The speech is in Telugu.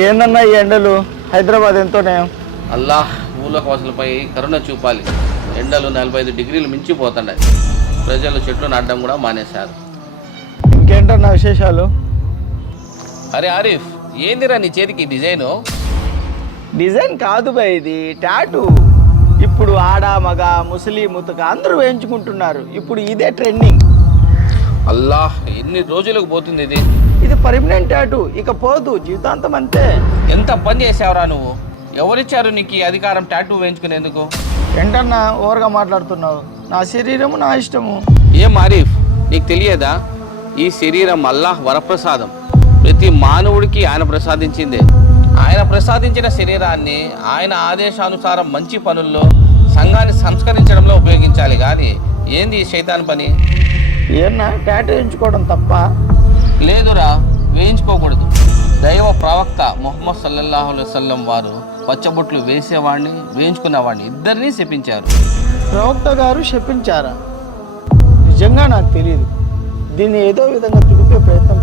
ఏందన్నా ఈ ఎండలు హైదరాబాద్ ఎంతోనే. అల్లాహ్ మూలకోసలపై కరుణ చూపాలి. ఎండలు 45 డిగ్రీలు మించిపోతున్నాయి. ప్రజలు చెట్లు నాటడం కూడా మానేశారు. ఇంకేంటన్నా విశేషాలు? అరే ఆరిఫ్, ఏందిరా నీ చేతికి డిజైను? డిజైన్ కాదు బై, ఇది టాటూ. ఇప్పుడు ఆడ మగ ముసలి ముతక అందరూ వేయించుకుంటున్నారు. ఇప్పుడు ఇదే ట్రెండింగ్. అల్లాహ్, ఎన్ని రోజులకు పోతుంది ఇది? ఇది పర్మనెంట్ టాటూ, ఇక పోదు, జీవితాంతం అంతే. ఎంత పని చేసావురా నువ్వు? ఎవరిచ్చారు నీకు ఈ అధికారం టాటూ వేయించుకునేందుకు? ఏంటన్నా ఓవర్గా మాట్లాడుతున్నావు? నా శరీరము నా ఇష్టము. ఏం ఆరిఫ్, నీకు తెలియదా? ఈ శరీరం అల్లాహ్ వరప్రసాదం. ప్రతి మానవుడికి ఆయన ప్రసాదించిందే. ఆయన ప్రసాదించిన శరీరాన్ని ఆయన ఆదేశానుసారం మంచి పనుల్లో, సంఘాన్ని సంస్కరించడంలో ఉపయోగించాలి. కానీ ఏంది ఈ శైతాన్ పని? ఏమన్నా టాటూ వేయించుకోవడం తప్ప? లేదురా, వేయించుకోకూడదు. దైవ ప్రవక్త ముహమ్మద్ సల్లల్లాహు అలైహి వసల్లం వారు పచ్చబొట్లు వేసేవాడిని, వేయించుకున్నవాడిని ఇద్దరినీ శపించారు. ప్రవక్త గారు చెప్పించారా? నిజంగా నాకు తెలియదు. దీన్ని ఏదో విధంగా తుడిపే ప్రయత్నం